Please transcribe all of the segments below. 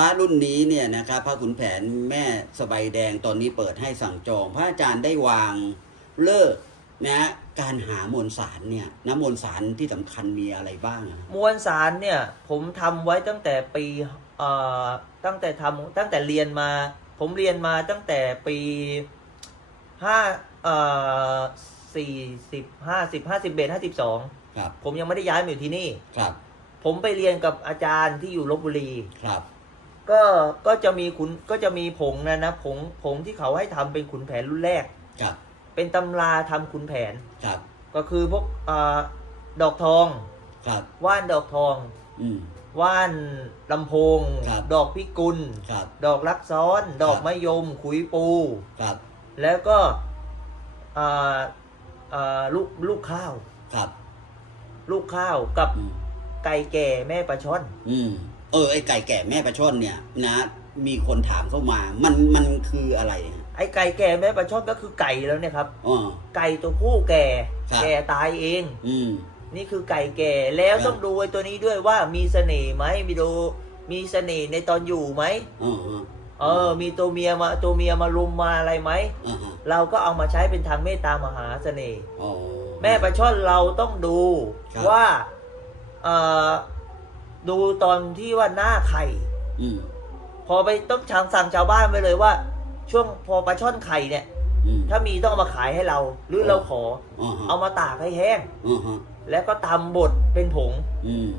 ระรุ่นนี้เนี่ยนะครับพระขุนแผนแม่สบายแดงตอนนี้เปิดให้สั่งจอง พระอาจารย์ได้วางเลิกนะการหามวลสารเนี่ยน้ำมวลสารที่สำคัญมีอะไรบ้างอะมวลสารเนี่ยผมทำไว้ตั้งแต่ปีเอ่อตั้งแต่ทำตั้งแต่เรียนมา ผมเรียนมาตั้งแต่ปีห้าเอ่อสี่สิบห้าสิบห้าสิบเอ็ดห้าสิบสองครับผมยังไม่ได้ย้ายมาอยู่ที่นี่ครับ ผมไปเรียนกับอาจารย์ที่อยู่ลบบุรีครับ ก็ก็จะมีขุนก็จะมีผงนะนะผงผงที่เขาให้ทำเป็นขุนแผนรุ่นแรก ครับ เป็นตำราทำขุนแผน ครับ ก็คือพวกเออดอกทอง ครับ ว่านดอกทอง อืมว่านลำโพงครับดอกพิกุลครับดอกลักซ้อน ดอกครับมะยม ขุยปูครับ แล้วก็อ่าอ่าลูกลูกข้าวครับ ลูกข้าวกับอืมไก่แก่แม่ปลาช่อน อืม เออไอไก่แก่แม่ปลาช่อนเนี่ยนะ มีคนถามเข้ามา มันมันคืออะไรฮะไอ้ไก่แก่แม่ปลาช่อนก็คือไก่แล้วเนี่ยครับอ๋อ ไก่ตัวผู้แก่ ครับ แก่ตายเอง อืม นี่คือไก่แก่แล้วครับ ต้องดูไอ้ตัวนี้ด้วยว่ามีเสน่ห์ไหมมีดูมีเสน่ห์ในตอนอยู่ไหมอ๋ออ๋อเออ มีตัวเมียมาตัวเมียมารุมมาอะไรไหมอ่าฮะเราก็เอามาใช้เป็นทางเมตตามหาเสน่ห์อ๋อ แม่ปลาช่อนเราต้องดูครับ ว่าเอ่อ ดูตอนที่ว่าหน้าไข่อืมพอไปต้องชางสั่งชาวบ้านไปเลยว่า ช่วงพอปลาช่อนไข่เนี่ย อืม ถ้ามีต้องเอามาขายให้เรา หรือเราขออ๋อฮะ เอามาตากให้แห้งอ๋อฮะแล้วก็ทำบดเป็นผงอืม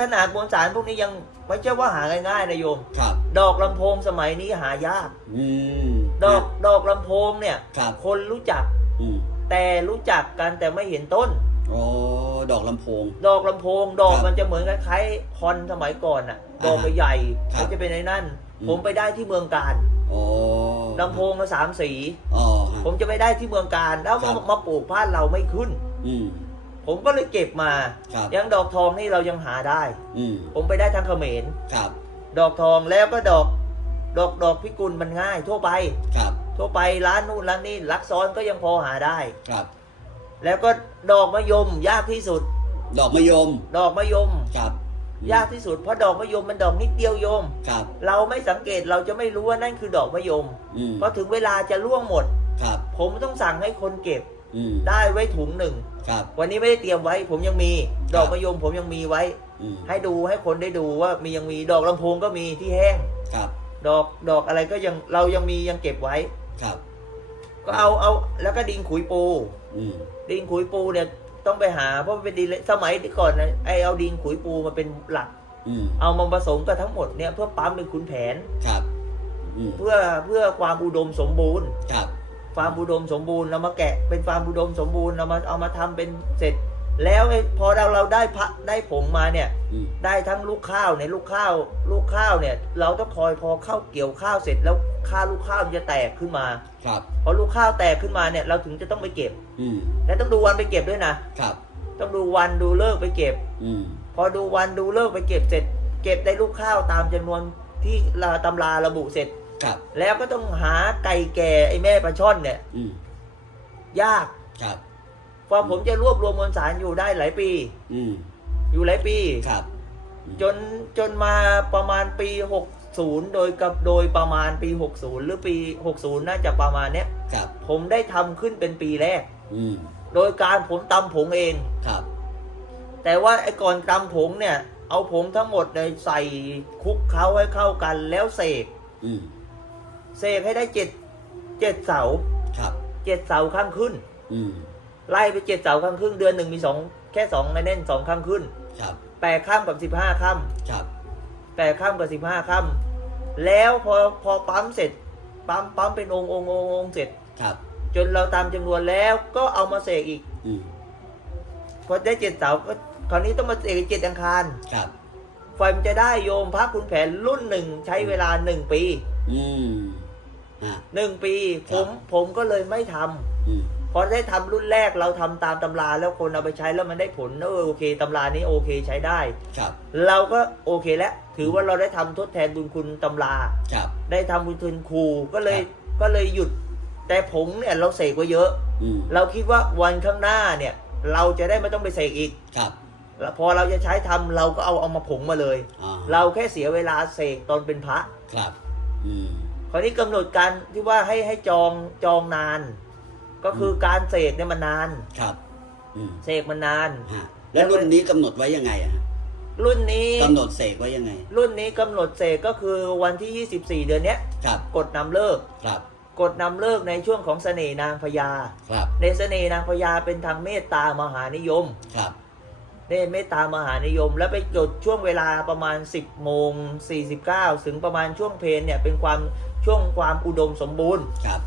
ขนาดมวลสารพวกนี้ยังไม่ใช่ว่าหาง่ายๆนะโยม ครับ ดอกลำโพงสมัยนี้หายาก อืมดอกดอกลำโพงเนี่ย ครับคนรู้จักอืมแต่รู้จักกันแต่ไม่เห็นต้น อ๋อดอกลำโพง ดอกลำโพง ดอกครับมันจะเหมือนคล้ายๆคอนสมัยก่อนน่ะ ดอกอ่าฮะใหญ่ครับมันจะเป็นในนั่น อืม ผมไปได้ที่เมืองการอ๋อลำโพงมาสามสี อ๋อฮะผมจะไปได้ที่เมืองการแล้วมาครับ มาปลูกบ้านเราไม่ขึ้น อืม ผมก็เลยเก็บมาครับ ยังดอกทองนี่เรายังหาได้ อืมผมไปได้ทางเขมร ครับดอกทองแล้วก็ดอก ดอกดอกพิกุลมันง่าย ทั่วไป ครับทั่วไปร้านนู่นร้านนี้ลักซ้อนก็ยังพอหาได้ ครับ แล้วก็ดอกมะยมยากที่สุด ดอกมะยมดอกมะยม ครับยากที่สุดเพราะดอกมะยมมันดอกนิดเดียวโยม ครับ เราไม่สังเกตเราจะไม่รู้ว่านั่นคือดอกมะยมอืมพอถึงเวลาจะล่วงหมด ครับ ผมต้องสั่งให้คนเก็บอืมได้ไว้ถุงหนึ่ง ครับ วันนี้ไม่ได้เตรียมไว้ ผมยังมี ดอกมะยมผมยังมีไว้ อืมให้ดูให้คนได้ดูว่ามียังมีดอกลำโพงก็มีที่แห้ง ครับ ดอกดอกอะไรก็ยังเรายังมียังเก็บไว้ ครับ ก็เอาเอาแล้วก็ดินขุยปู อืมดินขุยปูเนี่ยต้องไปหาเพราะมันเป็นดินเละสมัยที่ก่อนนะไอเอาดินขุยปูมาเป็นหลัก อืมเอามาผสมกันทั้งหมดเนี่ยเพื่อปั๊มเป็นขุนแผน ครับ อืมเพื่อเพื่อความอุดมสมบูรณ์ ครับ ความอุดมสมบูรณ์เรามาแกะเป็นความอุดมสมบูรณ์เรามาเอามาทำเป็นเสร็จ แล้วไอ้พอเราเราได้พระได้ผงมาเนี่ย อืมได้ทั้งลูกข้าวเนี่ยลูกข้าว ลูกข้าวเนี่ย เราต้องคอยพอเข้าวเกี่ยวข้าวเสร็จแล้วข้าวลูกข้าวมันจะแตกขึ้นมาครับ พอลูกข้าวแตกขึ้นมาเนี่ย เราถึงจะต้องไปเก็บ อืมและต้องดูวันไปเก็บด้วยนะครับ ต้องดูวันดูเลิกไปเก็บ อืมพอดูวันดูเลิกไปเก็บเสร็จ เก็บได้ลูกข้าวตามจำนวนที่เราตำราระบุเสร็จ ครับ แล้วก็ต้องหาไก่แก่ไอ้แม่ปลาช่อนเนี่ย อืมยาก ครับเพอผมจะรวบรวมมวลสารอยู่ได้หลายปี อืมอยู่หลายปี ครับ จนจนมาประมาณปี 60 โดยกับโดยประมาณปี 60 หรือปี 60 น่าจะประมาณเนี้ยครับ ผมได้ทำขึ้นเป็นปีแรก อืมโดยการผมตำผงเอง ครับ แต่ว่าไอ้ก่อนตำผงเนี่ย เอาผงทั้งหมดเลยใส่คลุกเคล้าให้เข้ากันแล้วเสกอืมเสกให้ได้เจ็ดเจ็ดเสาครับ เจ็ดเสาข้างขึ้น อืม ไล่ไปเจ็ดเสาข้างครึ่งเดือนหนึ่งมีสองแค่สองในเน่นสองข้างขึ้นครับแปดข้ามกับสิบห้าข้ามครับแปดข้ามกับสิบห้าข้ามแล้วพอพอปั๊มเสร็จ ปั๊มปั๊มเป็นองค์องค์องค์องค์เสร็จครับ จนเราตามจำนวนแล้วก็เอามาเสกอีกอืมพอได้เจ็ดเสาก็คราวนี้ต้องมาเสกอีกเจ็ดอังคารครับไฟมันจะได้โยมพระคุณแผนรุ่นหนึ่งใช้เวลาหนึ่งปีอืมอ่าหนึ่งปีคผรับมผมก็เลยไม่ทำอืม พอได้ทำรุ่นแรกเราทำตามตำราแล้วคนเอาไปใช้แล้วมันได้ผลเออโอเคตำรานี้โอเคใช้ได้ครับ เราก็โอเคแล้วถือว่าเราได้ทำทดแทนบุญคุณตำราครับ ได้ทำบุญคุณครูก็เลยครับก็เลยหยุด แต่ผงเนี่ยเราเสกไว้เยอะอืมเราคิดว่าวันข้างหน้าเนี่ย เราจะได้ไม่ต้องไปเสกอีกครับพแล้วพอเราจะใช้ทำเราก็เอาเอามาผงมาเลยอ่าเราแค่เสียเวลาเสกตอนเป็นพระครับอืมคราวนี้กำหนดการที่ว่าให้ให้จองจองนาน ก็คือการเสกเนี่ยมันนานครับอืมเสกมันนาน ฮะแล้วรุ่นนี้กำหนดไว้ยังไงอะฮะรุ่นนี้กำหนดเสกไว้ยังไง รุ่นนี้กำหนดเสกก็คือวันที่ 24 เดือนเนี้ยครับกดนำเลิก ครับกดนำเลิกในช่วงของเสน่ห์นางพญา ครับในเสน่ห์นางพญาเป็นทางเมตตามหานิยมครับเนเมตตามหานิยม แล้วไปกดช่วงเวลาประมาณ 10โมง49 ถึงประมาณช่วงเพลนเนี่ยเป็นความช่วงความอุดมสมบูรณ์ ครับ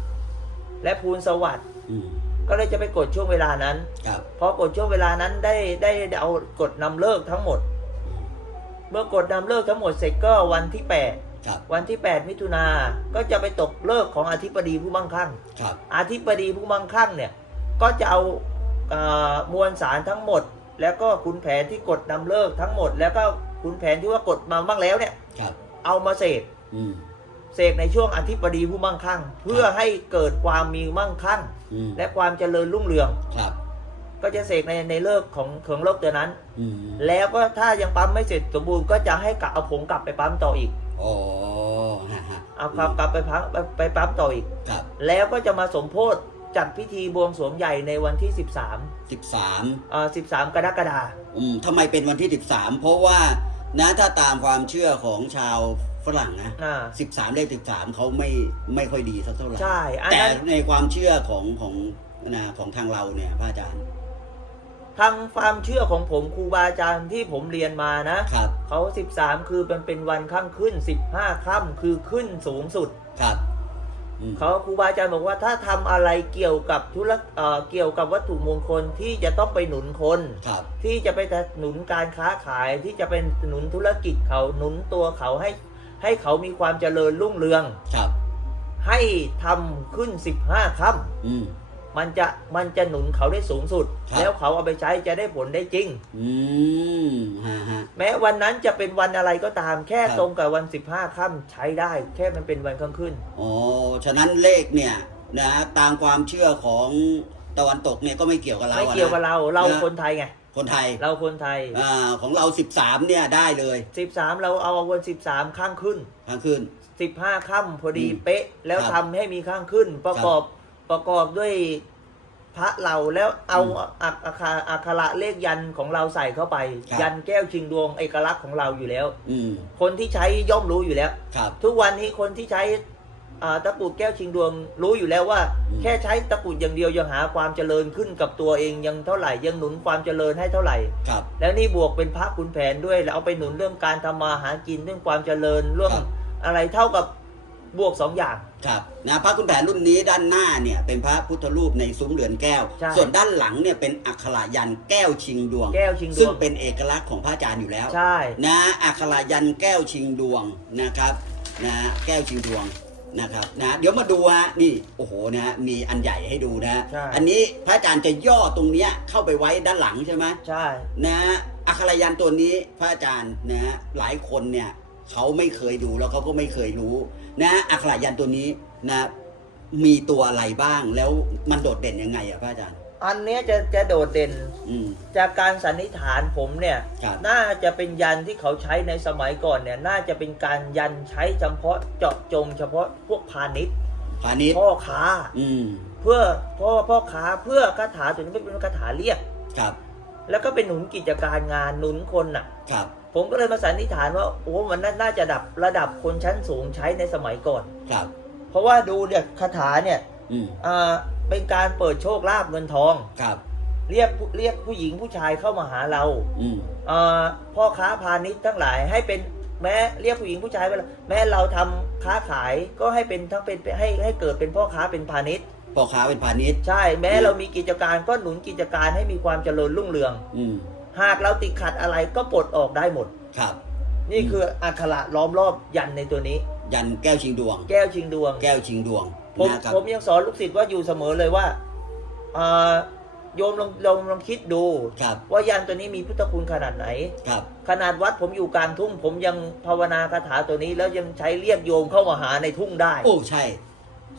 และภูลสวัสดิ์อืม ก็เลยจะไปกดช่วงเวลานั้นครับพอกดช่วงเวลานั้นได้ได้ได้เอากดนำเลิกทั้งหมด เมื่อกดนำเลิกทั้งหมดเสร็จก็วันที่ครับ8วันที่ 8 มิถุนาก็จะไปตกเลิกของอธิบดีผู้มั่งคั่งครับอธิบดีผู้มั่งคั่งเนี่ย ก็จะเอาเอ่อมวลสารทั้งหมด แล้วก็ขุนแผนที่กดนำเลิกทั้งหมด แล้วก็ขุนแผนที่ว่ากดมาบ้างแล้วเนี่ยครับเอามาเสกอืม เสกในช่วงอธิบดีผู้มั่งคั่ง เพื่อให้เกิดความมีมั่งคั่ง อืมและความเจริญรุ่งเรือง ครับก็จะเสกในในเลิกของของเลิกตัวนั้น อืมแล้วก็ถ้ายังปั๊มไม่เสร็จสมบูรณ์ก็จะให้กลับเอาผงกลับไปปั๊มต่ออีกอ๋อฮะฮะเอาครับกลับไปพักไปไปปั๊มต่ออีก ครับแล้วก็จะมาสมโพธจัดพิธีบวงสรวงใหญ่ในวันที่ 13สิบสาม เอ่อ13 กรกฎาคม อืมทำไมเป็นวันที่สิบสามเพราะว่านะถ้าตามความเชื่อของชาว ฝรั่งนะอ่า สิบสามเลขสิบสามเขาไม่ไม่ค่อยดีสักเท่าไหร่ใช่อันแต่นั้นในความเชื่อของของนะของทางเราเนี่ยพระอาจารย์ทางความเชื่อของผมครูบาอาจารย์ที่ผมเรียนมานะครับ เขา13 คือเป็นเป็นวันข้างขึ้น 15ค่ำคือขึ้นสูงสุด ครับอืมเขาครูบาอาจารย์บอกว่าถ้าทำอะไรเกี่ยวกับธุรเอ่อเกี่ยวกับวัตถุมงคลที่จะต้องไปหนุนคน ครับ ที่จะไปหนุนการค้าขายที่จะเป็นหนุนธุรกิจเขาหนุนตัวเขาให้ ให้เขามีความเจริญรุ่งเรือง ครับ ให้ทำขึ้น15ค่อืมำมันจะมันจะหนุนเขาได้สูงสุด ครับ แล้วเขาเอาไปใช้จะได้ผลได้จริง อืมฮะฮะ แม้วันนั้นจะเป็นวันอะไรก็ตามแค่ครับ ตรงกับวัน15ค่ำใช้ได้ แค่มันเป็นวันข้างขึ้น อ๋อฉะนั้นเลขเนี่ยนะตามความเชื่อของตะวันตกเนี่ยก็ไม่เกี่ยวกับเราไม่อะนะ เกี่ยวกับเราเรานะ คนไทยไง คนไทยเราคนไทยอ่าของเราสิบสามเนี่ยได้เลย13เราเอาวัน13ข้างขึ้นทางขึ้น15ค่ำพอดีอืมเป๊ะ แล้วครับทำให้มีข้างขึ้น ประกอบประกอบด้วยพระเราแล้วเอาอืมอักอักขระอักขระเลขยันของเราใส่เข้าไปครับยันแก้วชิงดวงเอกลักษณ์ของเราอยู่แล้ว อืมคนที่ใช้ย่อมรู้อยู่แล้วครับทุกวันนี้คนที่ใช้อ่า ตะกรุดแก้วชิงดวงรู้อยู่แล้วว่าอืมแค่ใช้ตะกรุดอย่างเดียวยังหาความเจริญขึ้นกับตัวเองยังเท่าไหร่ยังหนุนความเจริญให้เท่าไหร่ ครับ แล้วนี่บวกเป็นพระคุณแผนด้วยแล้วเอาไปหนุนเรื่องการทำมาหากินเรื่องความเจริญเรื่องครับ อะไรเท่ากับบวกสองอย่าง ครับนะพระคุณแผนรุ่นนี้ด้านหน้าเนี่ย เป็นพระพุทธรูปในซุ้มเหลือนแก้ว ใช่ส่วนด้านหลังเนี่ยเป็นอักขระยันต์แก้วชิงดวง แก้วชิงดซึ่งวงเป็นเอกลักษณ์ของพระอาจารย์อยู่แล้ว ใช่ นะอักขระยันต์แก้วชิงดวงนะครับนะแก้วชิงดวง นะครับนะเดี๋ยวมาดูฮะนี่โอ้โหนะมีอันใหญ่ให้ดูนะ ใช่ อันนี้พระอาจารย์จะย่อตรงเนี้ยเข้าไปไว้ด้านหลังใช่ไหมใช่ นะอักขระยันต์ตัวนี้พระอาจารย์นะหลายคนเนี่ยเขาไม่เคยดูแล้วเขาก็ไม่เคยรู้นะอักขระยันต์ตัวนี้นะมีตัวอะไรบ้างแล้วมันโดดเด่นยังไงอะพระอาจารย์ อันเนี้ยจะจะโดดเด่น อืม จากการสันนิษฐานผมเนี่ย ครับ น่าจะเป็นยันที่เขาใช้ในสมัยก่อนเนี่ย น่าจะเป็นการยันใช้เฉพาะเจาะจงเฉพาะพวกพาณิชย์พาณิชย์พ่อค้า อืม เพื่อพ่อพ่อค้าเพื่อคาถาตัวนี้เป็นคาถาเรียก ครับ แล้วก็เป็นหนุนกิจการงานหนุนคนน่ะ ครับ ผมก็เลยมาสันนิษฐานว่าโอ้มันน่าน่าจะดับระดับคนชั้นสูงใช้ในสมัยก่อน ครับ เพราะว่าดูเนี่ยคาถาเนี่ยอืม อ่า เป็นการเปิดโชคลาภเงินทอง ครับ เรียกผู้เรียกผู้หญิงผู้ชายเข้ามาหาเราอืมอ่าพ่อค้าพาณิชย์ทั้งหลายให้เป็นแม้เรียกผู้หญิงผู้ชายไปแล้วแม้เราทำค้าขายก็ให้เป็นทั้งเป็นให้ให้เกิดเป็นพ่อค้าเป็นพาณิชย์ พ่อค้าเป็นพาณิชย์ ใช่ แม้อืม เรามีกิจการก็หนุนกิจการให้มีความเจริญรุ่งเรือง อืม หากเราติดขัดอะไรก็ปลดออกได้หมด ครับ นี่คืออักขระล้อมรอบยันในตัวนี้ ยันแก้วชิงดวง แก้วชิงดวง แก้วชิงดวงผมนะครับผมยังสอนลูกศิษย์ว่าอยู่เสมอเลยว่าอ่าโยมลองลองลองคิดดู ครับ ว่ายันตัวนี้มีพุทธคุณขนาดไหน ครับ ขนาดวัดผมอยู่กลางทุ่ง ผมยังภาวนาคาถาตัวนี้แล้วยังใช้เรียกโยมเข้ามาหาในทุ่งได้ โอ้ใช่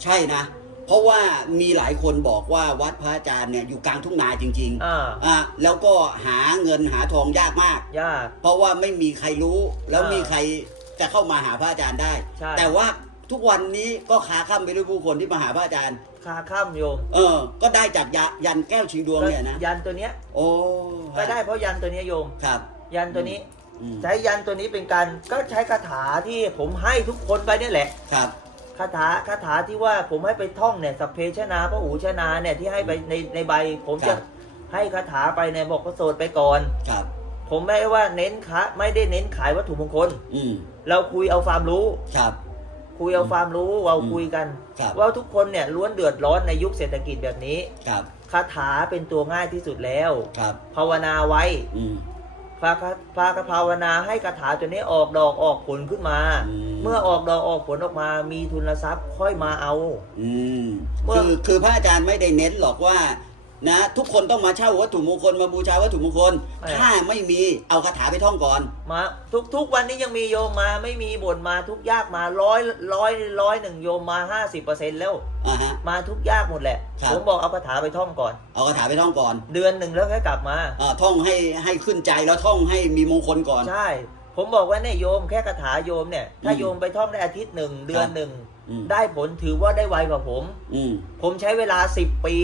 ใช่นะ เพราะว่ามีหลายคนบอกว่าวัดพระอาจารย์เนี่ยอยู่กลางทุ่งนาจริงอ่าๆอะแล้วก็หาเงินหาทองยากมาก ยาก เพราะว่าไม่มีใครรู้แล้วอ่ามี มีใคร จะเข้ามาหาพระอาจารย์ได้ ใช่ แต่ว่าทุกวันนี้ก็คาค่ำไปด้วยผู้คนที่มาหาพระอาจารย์ คาข้ามโยมเออ ก็ได้จากยายันแก้วชิงดวงเนี่ยนะ ยันตัวเนี้ยโอ้ก็ได้เพราะยันตัวเนี้ยโยม ครับยันตัวนี้อืมใช้ยันตัวนี้เป็นการก็ใช้คาถาที่ผมให้ทุกคนไปนี่แหละ ครับ คาถาคาถาที่ว่าผมให้ไปท่องเนี่ยสัพเพชนาพระอูชนาเนี่ยที่ให้ไปในในใบ ผมครัจะบ ให้คาถาไปเนี่ยบอกก็โสดไปก่อน ครับ ผมไม่ได้ว่าเน้นคะไม่ได้เน้นขายวัตถุมงคล อืมเราคุยเอาความรู้ ครับ คุยเอาความรู้เราอืมคุยกัน ครับ ว่าทุกคนเนี่ยล้วนเดือดร้อนในยุคเศรษฐกิจแบบนี้ครับคาถาเป็นตัวง่ายที่สุดแล้ว ครับ ภาวนาไว้อืม พาคาพากภาวนาให้คาถาตัวนี้ออกดอกออกผลขึ้นมา อืม เมื่อออกดอกออกผลออกมา มีทุนทรัพย์ค่อยมาเอา อืมเมื่อคือคือพระอาจารย์ไม่ได้เน้นหรอกว่า นะทุกคนต้องมาเช่าวัตถุมงคลมาบูชาวัตถุมงคลถ้าไม่มีเอาคาถาไปท่องก่อน มาทุกทุกวันนี้ยังมีโยมมาไม่มีบ่นมาทุกยากมาร้อยร้อยร้อยหนึ่งโยมมาห้าสิบเปอร์เซ็นต์แล้วอ่าฮะ มาทุกยากหมดแหละ ครับ ผมบอกเอาคาถาไปท่องก่อน เอาคาถาไปท่องก่อนเดือนหนึ่งแล้วค่อยกลับมา อ่าท่องให้ให้ขึ้นใจแล้วท่องให้มีมงคลก่อน ใช่ ผมบอกว่าเนี่ยโยมแค่คาถาโยมเนี่ย ถ้าอืมโยมไปท่องได้อาทิตย์หนึ่งเดือนหนึ่งอืม ได้ผลถือว่าได้ไวกว่าผม อืมผมใช้เวลาสิบปี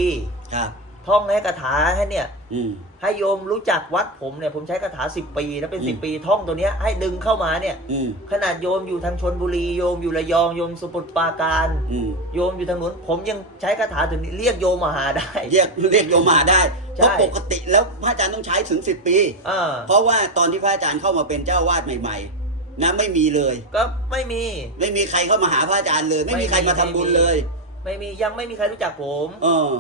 ครับ ท่องให้คาถาให้เนี่ยอืม ให้โยมรู้จักวัดผมเนี่ยผมใช้คาถาสิบปีแล้วเป็นอืมสิบปีท่องตัวเนี้ยให้ดึงเข้ามาเนี่ย อืมขนาดโยมอยู่ทางชนบุรีโยมอยู่ระยองโยมสมุทรปราการ อืมโยมอยู่ทางนู้นผมยังใช้คาถาตัวนี้เรียกโยมมาหาได้ เรียกเรียกโยมมาได้ใช่เพราะปกติแล้วพระอาจารย์ต้องใช้ถึงสิบปีอ่าเพราะว่าตอนที่พระอาจารย์เข้ามาเป็นเจ้าวาดใหม่ๆนะไม่มีเลย ก็ไม่มี ไม่มีใครเข้ามาหาพระอาจารย์เลย ไม่มีไม่มีใครมาทำบุญเลย ไม่มียังไม่มีใครรู้จักผม เออ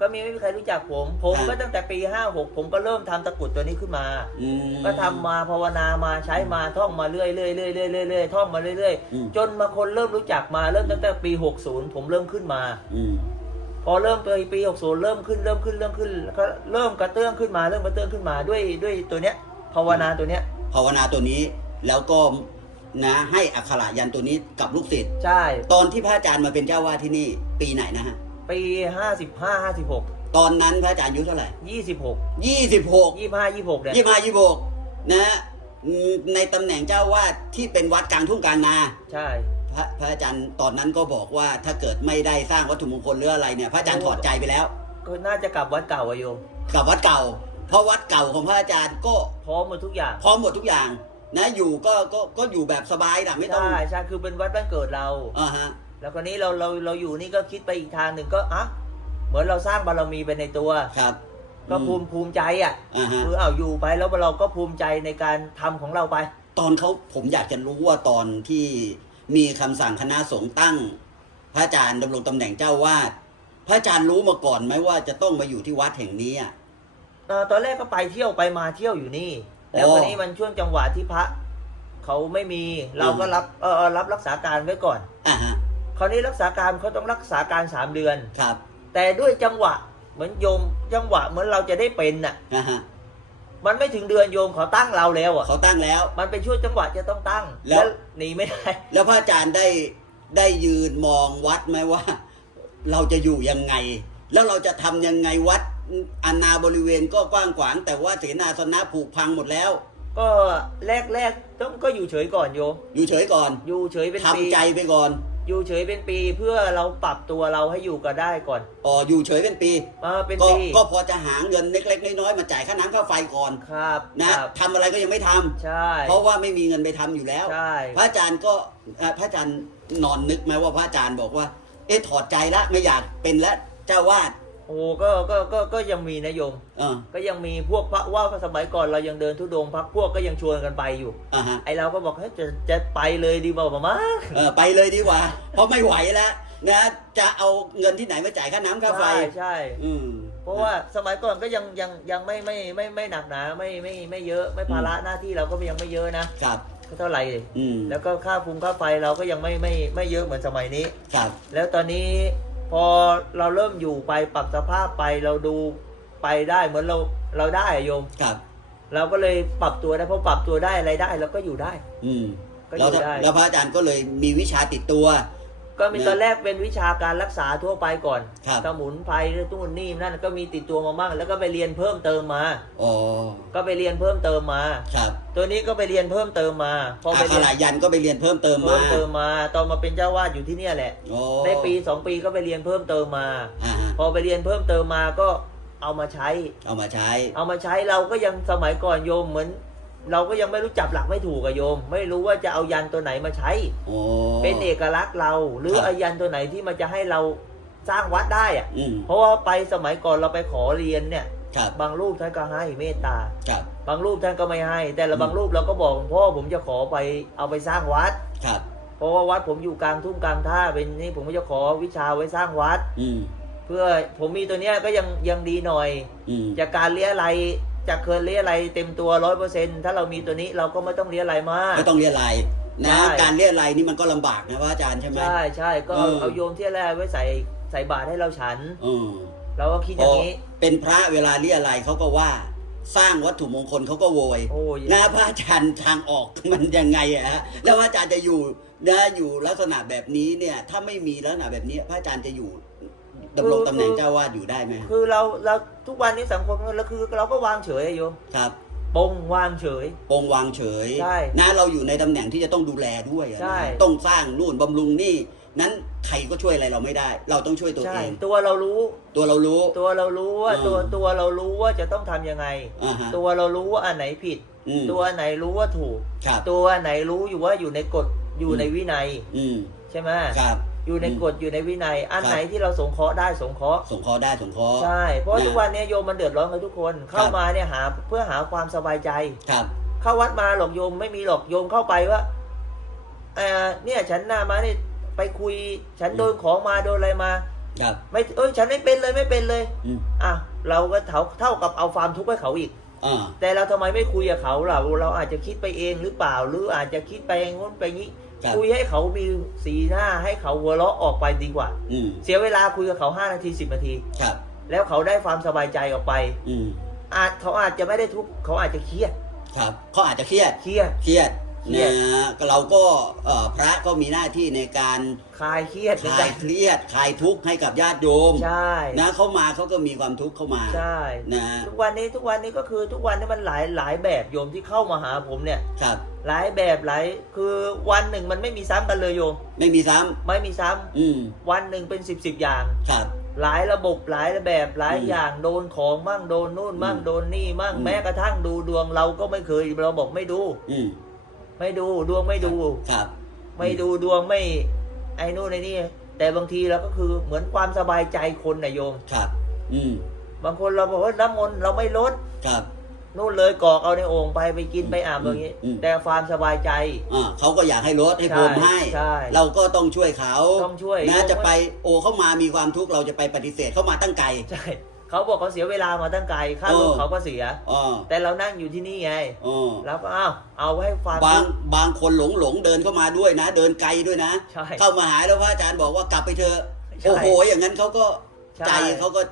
ก็มีไม่มีใครรู้จักผม ผมครับก็ตั้งแต่ปีห้าหกผมก็เริ่มทำตะกรุดตัวนี้ขึ้นมา อืม ก็ทำมาภาวนามาใช้มาท่องมาเรื่อยเรื่อยเรื่อยเรื่อยเรื่อยเรื่อยท่องมาเรื่อยอืม ๆจนมาคนเริ่มรู้จักมาเริ่มตั้งแต่ปีหกศูนย์ผมเริ่มขึ้นมา อืม พอเริ่มปีปีหกศูนย์เริ่มขึ้นเริ่มขึ้นเริ่มขึ้นแล้วก็เริ่มกระเตื้องขึ้นมาเริ่มกระเตื้องขึ้นมาด้วยด้วยตัวเนี้ย ภาวนาตัวเนี้ย ภาวนาตัวนี้แล้วก็นะให้อักขระยันตัวนี้กับลูกศิษย์ใช่ ตอนที่พระอาจารย์มาเป็นเจ้าวาดที่นี่ปีไหนนะฮะ ปีห้าสิบห้าห้าสิบหกตอนนั้นพระอาจารย์อายุเท่าไหร่ยี่สิบหกยี่สิบหกยี่ห้ายี่หกเนี่ยยี่ห้ายี่หกนะฮะอืมในตำแหน่งเจ้าวาดที่เป็นวัดกลางทุ่งกลางนาใช่พระพระอาจารย์ตอนนั้นก็บอกว่าถ้าเกิดไม่ได้สร้างวัตถุมงคลหรืออะไรเนี่ย พระอาจารย์ถอดใจไปแล้ว ก็น่าจะกลับวัดเก่าอะโยมกลับวัดเก่า เพราะวัดเก่าของพระอาจารย์ก็พร้อมหมดทุกอย่าง พร้อมหมดทุกอย่าง นะอยู่ก็ก็ก็อยู่แบบสบายนะไม่ต้องใช่ใช่คือเป็นวัดบ้านเกิดเราอ่าฮะ แล้วคนนี้เราเราเราอยู่นี่ก็คิดไปอีกทางหนึ่งก็อะเหมือนเราสร้างบารมีไปในตัว ครับ ก็อืภูมิภูมิใจอะอ่าฮะ คือเอาอยู่ไปแล้วเราก็ภูมิใจในการทำของเราไป ตอนเขาผมอยากจะรู้ว่าตอนที่มีคำสั่งคณะสงฆ์ตั้ง พระอาจารย์ดำรงตำแหน่งเจ้าวาดพระอาจารย์รู้มาก่อนไหมว่าจะต้องมาอยู่ที่วัดแห่งนี้อะเอ่อตอนแรกก็ไปเที่ยวไปมาเที่ยวอยู่นี่ แล้วโอ้วันนี้มันช่วงจังหวะที่พระเขาไม่มี เราก็อืมรับเออเออรับรักษาการไว้ก่อนอ่าฮะ คราวนี้รักษาการเขาต้องรักษาการสามเดือน ครับ แต่ด้วยจังหวะเหมือนโยมจังหวะเหมือนเราจะได้เป็นน่ะ อ่าฮะมันไม่ถึงเดือนโยมเขาตั้งเราแล้วอะ เขาตั้งแล้ว มันเป็นช่วงจังหวะจะต้องตั้งแล้ว หนีไม่ได้ แล้วพระอาจารย์ได้ได้ยืนมองวัดไหมว่า เราจะอยู่ยังไง แล้วเราจะทำยังไงวัดอาณาบริเวณก็กว้างขวาง แต่ว่าเสนาสนะผุพังหมดแล้ว ก็แรกแรกต้องก็อยู่เฉยก่อนโยมอยู่เฉยก่อนอยู่เฉยเป็นทำปีใจไปก่อน อยู่เฉยเป็นปีเพื่อเราปรับตัวเราให้อยู่ก็ได้ก่อนอ๋ออยู่เฉยเป็นปีมาเป็นก็ปีก็พอจะหาเงินเล็ก ๆ น้อยๆมาจ่ายค่าน้ำค่าไฟก่อนครับนะครับทำอะไรก็ยังไม่ทำใช่ เพราะว่าไม่มีเงินไปทำอยู่แล้ว ใช่ พระอาจารย์ก็เอ่อพระอาจารย์นอนนึกไหมว่าพระอาจารย์บอกว่า เอ๊ะถอดใจละไม่อยากเป็นแล้วเจ้าวาด โอ้ก็ก็ก็ก็ยังมีนะโยมเออก็ยังมีพวกพระว่าสมัยก่อนเรายังเดินทุดงค์พักพวกก็ยังชวนกันไปอยู่ อ่าฮะไอเราก็บอกเฮ้ยจะจะไปเลยดีกว่ามาเออไปเลยดีกว่า เพราะไม่ไหวแล้วนะจะเอาเงินที่ไหนมาจ่ายค่าน้ำค่าไฟ ใช่ใช่ อืมเพราะว่าสมัยก่อนก็ยังยังยังไม่ไม่ไม่ไม่หนักหนาไม่ไม่ไม่เยอะไม่ภาระหน้าที่เราก็ยังไม่เยอะนะครับ ก็เท่าไหร่อืมแล้วก็ค่าฟุงค่าไฟเราก็ยังไม่ไม่ไม่เยอะเหมือนสมัยนี้ ครับ แล้วตอนนี้ พอเราเริ่มอยู่ไปปรับสภาพไปเราดูไปได้เหมือนเราเราได้อะโยม ครับ เราก็เลยปรับตัวได้พอปรับตัวได้อะไรได้เราก็อยู่ได้ อืมก็อแล้วยู่ได้ แล้วพระอาจารย์ก็เลยมีวิชาติดตัว ก็มีนะตอนแรกเป็นวิชาการรักษาทั่วไปก่อนครับสมุนไพรหรือตู้นนี่นั่นก็มีติดตัวมาบ้างแล้วก็ไปเรียนเพิ่มเติมมาอ๋อก็ไปเรียนเพิ่มเติมมา ครับ ตัวนี้ก็ไปเรียนเพิ่มเติมมา พอไปอาเรีขยนลายันก็ไปเรียนเพิ่มเติมเพิ่มามเติมมา ตอนมาเป็นเจ้าวาดอยู่ที่เนี่ยแหละโอ้ได้ปีสองปีก็ไปเรียนเพิ่มเติมมาอ่าฮะพอไปเรียนเพิ่มเติมมาก็เอามาใช้ เอามาใช้ เอามาใช้เราก็ยังสมัยก่อนโยมเหมือน เราก็ยังไม่รู้จับหลักไม่ถูกอะโยม ไม่รู้ว่าจะเอายันตัวไหนมาใช้โอ้เป็นเอกลักษณ์เรา หรือครับ เอายันตัวไหนที่มันจะให้เราสร้างวัดได้อะอืมเพราะว่าไปสมัยก่อนเราไปขอเรียนเนี่ย ครับบางรูปท่านก็ให้เมตตา ครับ บางรูปท่านก็ไม่ให้ แต่ละอืม บางรูปเราก็บอกหลวงพ่อผมจะขอไปเอาไปสร้างวัด ครับ เพราะว่าวัดผมอยู่กลางทุ่งกลางท่าเป็นนี่ผมก็จะขอวิชาไว้สร้างวัด อืม เพื่อผมมีตัวเนี้ยก็ยังยังดีหน่อย อืมจากการเลี้ยอะไร จากเคยเลี้ยอะไรเต็มตัวร้อยเปอร์เซ็นถ้าเรามีตัวนี้เราก็ไม่ต้องเลี้ยอะไรมากไม่ต้องเรียนอะไรนะ ใช่ การเรียนอะไรนี่มันก็ลำบากนะพระอาจารย์ใช่ไหม ใช่ใช่ก็เอาเออ เอาโยมที่แรกไว้ใส่ใส่บาตรให้เราฉันอืมเราก็คิดพออย่างนี้ เป็นพระเวลาเรียนอะไรเขาก็ว่า สร้างวัตถุมงคลเขาก็โวย โอ้ยนะพระอาจารย์ทางออกมันยังไงอะฮะแล้วพระอาจารย์จะอยู่นะอยู่ลักษณะแบบนี้เนี่ย ถ้าไม่มีลักษณะแบบนี้ พระอาจารย์จะอยู่ ดำรงตำแหน่งเจ้าวาดอยู่ได้ไหมคือเราเราทุกวันนี้สังคมเราคือเราก็วางเฉยอะโยมครับปงวางเฉย ปงวางเฉยใช่นะเราอยู่ในตำแหน่งที่จะต้องดูแลด้วยอะนะใช่ ต้องสร้างนู่นบำรุงนี่ นั้นใครก็ช่วยอะไรเราไม่ได้ เราต้องช่วยตัวใช่ เอง ตัวเรารู้ ตัวเรารู้ ตัวเรารู้ว่าอืม ตัวตัวเรารู้ว่าจะต้องทำยังไง อ่าฮะตัวเรารู้ว่าอันไหนผิด อืมตัวไหนรู้ว่าถูก ครับ ตัวไหนรู้อยู่ว่าอยู่ในกฎอยู่ในวินัยอืมใช่ไหมครับ อยู่ในอืมกฎอยู่ในวินัย อันครับไหนที่เราสงเคราะห์ได้สงเคราะห์สงเคราะห์ได้สงเคราะห์ใช่เพราะนะทุกวันนี้โยมมันเดือดร้อนกันทุกคน เข้ามาเนี่ยหาเพื่อหาความสบายใจครับ เข้าวัดมาหรอกโยมไม่มีหรอกโยมเข้าไปว่าเออเนี่ยฉันหน้ามาเนี่ยไปคุย ฉันโดนของมาโดนอะไรมาครับไม่เอ้ยฉันไม่เป็นเลยไม่เป็นเลยอืมอะเราก็เท่าเท่ากับเอาความทุกข์ให้เขาอีกอ่าแต่เราทำไมไม่คุยกับเขาเราเราอาจจะคิดไปเองหรือเปล่าหรืออาจจะคิดไปงนไปงี้ ครับ คุยให้เขามีสีหน้าให้เขาหัวเราะออกไปดีกว่า อืมเสียเวลาคุยกับเขาห้านาทีสิบนาที ครับ แล้วเขาได้ความสบายใจออกไป อืมอาจเขาอาจจะไม่ได้ทุกข์เขาอาจจะเครียด ครับเขาอาจจะเครียดเครียด เครียด เครียนะดเราก็เอ่อพระก็มีหน้าที่ในการคลายเครียดเหมือนคกัลายนเครียดคลายทุกข์ให้กับญาติโยมใช่ นะเขามาเขาก็มีความทุกข์เข้ามาใช่นะทุกวันนี้ทุกวันนี้ก็คือทุกวันนี้มันหลายหลายแบบโยมที่เข้ามาหาผมเนี่ย ครับ หลายแบบหลายคือวันหนึ่งมันไม่มีซ้ำกันเลยโยม ไม่มีซ้ำไม่มีซ้ำอืมวันหนึ่งเป็นสิบสิบอย่าง ครับ หลายระบบหลายแบบหลายอืมอย่างโดนของมั่งโดนนู่นมั่งอืมโดนนี่มั่งอืม แม้กระทั่งดูดวงเราก็ไม่เคยเราบอกไม่ดู อืม ไม่ดูดวงไม่ดู ครับ ไม่ดูดวงไม่ ไอ้นู่นไอ้นี่ แต่บางทีเราก็คือเหมือนความสบายใจคนนะโยม ครับ อืม บางคนเราบอกว่าน้ำมนต์เราไม่ลด ครับ นู่นเลยกรอกเอาในโอ่งไปไปกินไปอาบอืมอย่างนี้ อืม แต่ความสบายใจ อ่าเขาก็อยากให้ลดให้ใช่โผมให้ใช่เราก็ต้องช่วยเขาต้องช่วย นะจะไปโอเข้ามามีความทุกข์เราจะไปปฏิเสธเข้ามาตั้งไกล ใช่ เขาบอกเขาเสียเวลามาตั้งไกลค่ารถเออเขาก็เสียอ๋อแต่เรานั่งอยู่ที่นี่ไงอ๋อแล้วก็อ้าวเอาให้ความบางทุกข์บางคนหลงหลงเดินเข้ามาด้วยนะ เดินไกลด้วยนะ ใช่เข้ามาหาแล้วพระอาจารย์บอกว่ากลับไปเถอะใช่โอ้โห อย่างนั้นเขาก็ใช่ ใจเขาก็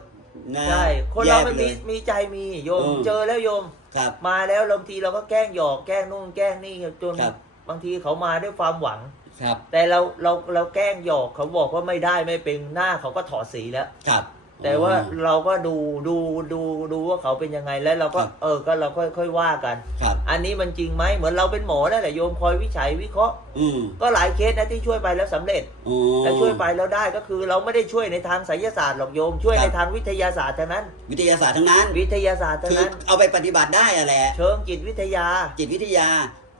นะใช่ คนเราแย่ไปมันเลมียมีใจมีโยม อืม เจอแล้วโยม ครับ มาแล้วบางทีเราก็แกล้งหยอกแกล้งนู่นแกล้งนี่จนครับ บางทีเขามาด้วยความหวัง ครับแต่เราเราเราแกล้งหยอกเขาบอกว่าไม่ได้ไม่เป็นหน้าเขาก็ถอดสีแล้ว ครับ แต่ว่าอ๋อเราก็ดูดูดูดูว่าเขาเป็นยังไงแล้วเราก็ครับเออก็เราค่อยค่อยว่ากัน ครับ อันนี้มันจริงไหมเหมือนเราเป็นหมอนั่นแหละโยมคอยวิจัยวิเคราะห์อืมก็หลายเคสนะที่ช่วยไปแล้วสำเร็จอ๋อและช่วยไปแล้วได้ก็คือเราไม่ได้ช่วยในทางไสยศาสตร์หรอกโยมช่วยครับ ในทางวิทยาศาสตร์เท่านั้น วิทยาศาสตร์ทั้งนั้น วิทยาศาสตร์เท่าคือนั้น เอาไปปฏิบัติได้อะแหละ เชิงจิตวิทยา จิตวิทยา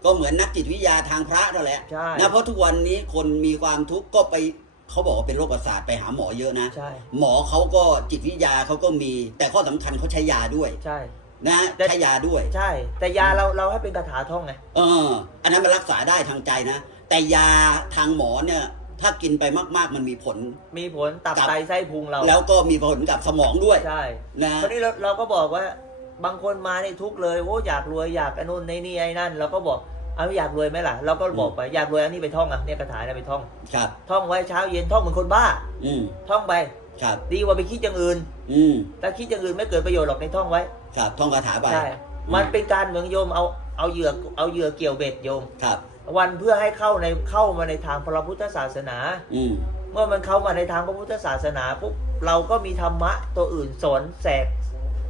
ก็เหมือนนักจิตวิทยาทางพระนั่นแหละใช่ นะเพราะทุกวันนี้คนมีความทุกข์ก็ไป เขาบอกว่าเป็นโรคประสาทไปหาหมอเยอะนะ ใช่ หมอเขาก็จิตวิทยาเขาก็มี แต่ข้อสำคัญเขาใช้ยาด้วย ใช่ นะแต่ ใช้ยาด้วย ใช่ แต่ยาเราเราให้เป็นคาถาท่องไง เออ อันนั้นมันรักษาได้ทางใจนะ แต่ยาทางหมอเนี่ย ถ้ากินไปมาก ๆ มันมีผล มีผลตับกับ ไตไส้พุงเราแล้วก็มีผลกับสมองด้วย ใช่นะ คราวนี้เราเราก็บอกว่าบางคนมาในทุกข์เลยโอ้อยากรวยอยากไอ้นู่นในนี่ไอ้นั่นเราก็บอก เอาอยากรวยไหมล่ะ เราก็บอกไปอยากรวยอันนี้ไปท่องอะเนี่ยคาถาเนี่ยไปท่อง ครับ ท่องไว้เช้าเย็นท่องเหมือนคนบ้า อืมท่องไป ครับ ดีกว่าไปคิดอย่างอื่น อืมถ้าคิดอย่างอื่นไม่เกิดประโยชน์หรอกในท่องไว้ ครับท่องคาถาไปใช่ มันเป็นการเหมือนโยมเอาเอาเหยื่อเอาเหยื่อเกี่ยวเบ็ดโยม ครับ วันเพื่อให้เข้าในเข้ามาในทางพระพุทธศาสนา อืมเมื่อมันเข้ามาในทางพระพุทธศาสนาปุ๊บเราก็มีธรรมะตัวอื่นสอนแสก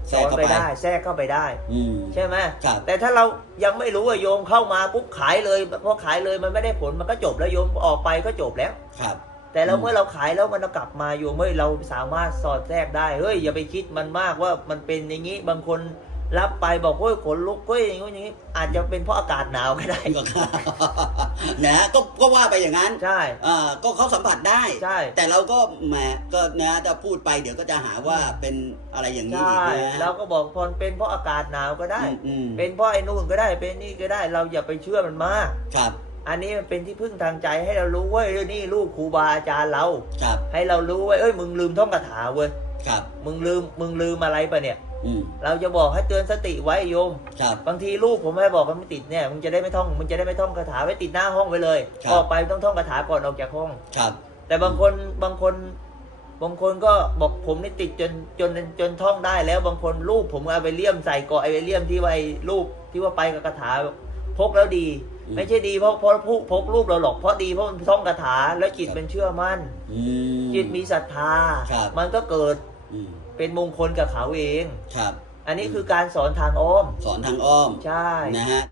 แทสรอกนเข้าไปไปได้แทรกเข้าไปได้ อืม ใช่ไหมครับแต่ถ้าเรายังไม่รู้ว่าโยมเข้ามาปุ๊บขายเลยพอขายเลยมันไม่ได้ผลมันก็จบแล้วโยมออกไปก็จบแล้ว ครับ แต่เราอืมเมื่อเราขายแล้วมันกลับมาโยมเฮ้ยเราสามารถสอดแทรกได้เฮ้ยอย่าไปคิดมันมากว่ามันเป็นอย่างนี้บางคน รับไปบอกเฮ้ยขนลุกเฮ้ยอย่างนี้อย่างนี้อาจจะเป็นเพราะอากาศหนาวก็ได้ นะก็ก็ว่าไปอย่างนั้นใช่ อ่าก็เขาสัมผัสได้ ใช่ แต่เราก็แหมก็นะถ้าพูดไปเดี๋ยวก็จะหาว่าเป็นอะไรอย่างนี้ใช่ อีกนะเราก็บอกพอเป็นเพราะอากาศหนาวก็ได้อืมอืมเป็นเพราะไอ้นู่นก็ได้เป็นนี่ก็ได้ เราอย่าไปเชื่อมันมาก ครับอันนี้มันเป็นที่พึ่งทางใจให้เรารู้เว้ยเรื่องนี่ลูกครูบาอาจารย์เรา ครับให้เรารู้ไว้เอ้ยมึงลืมท่องคาถาเว้ยครับมึงลืมมึงลืมอะไรปะเนี่ยอืม เราจะบอกให้เตือนสติไว้โยมครับบางทีลูกผมให้บอกว่าไม่ติดเนี่ยมึงจะได้ไม่ท่องมึงจะได้ไม่ท่องคาถาไว้ติดหน้าห้องไว้เลยครับออกไปต้องท่องคาถาก่อนออกจากห้องครับ แต่บางคนบางคนบางคนก็บอกผมนี่ติดจนจนจนท่องได้แล้วบางคนรูปผมเอาไปเลี่ยมใส่ก่อนไอ้เลี่ยมที่ไว้รูปที่ว่าไปกับคาถาพกแล้วดี ไม่ใช่ดีเพราะเพราะผู้พกรูปเราหรอกเพราะดีเพราะมันท่องคาถาแล้วจิตมันเชื่อมั่นอืมจิตมีศรัทธาครับมันก็เกิดอืม เป็นมงคลกับเขาเอง ครับ อันนี้คือการสอนทางอ้อม สอนทางอ้อม ใช่ นะฮะ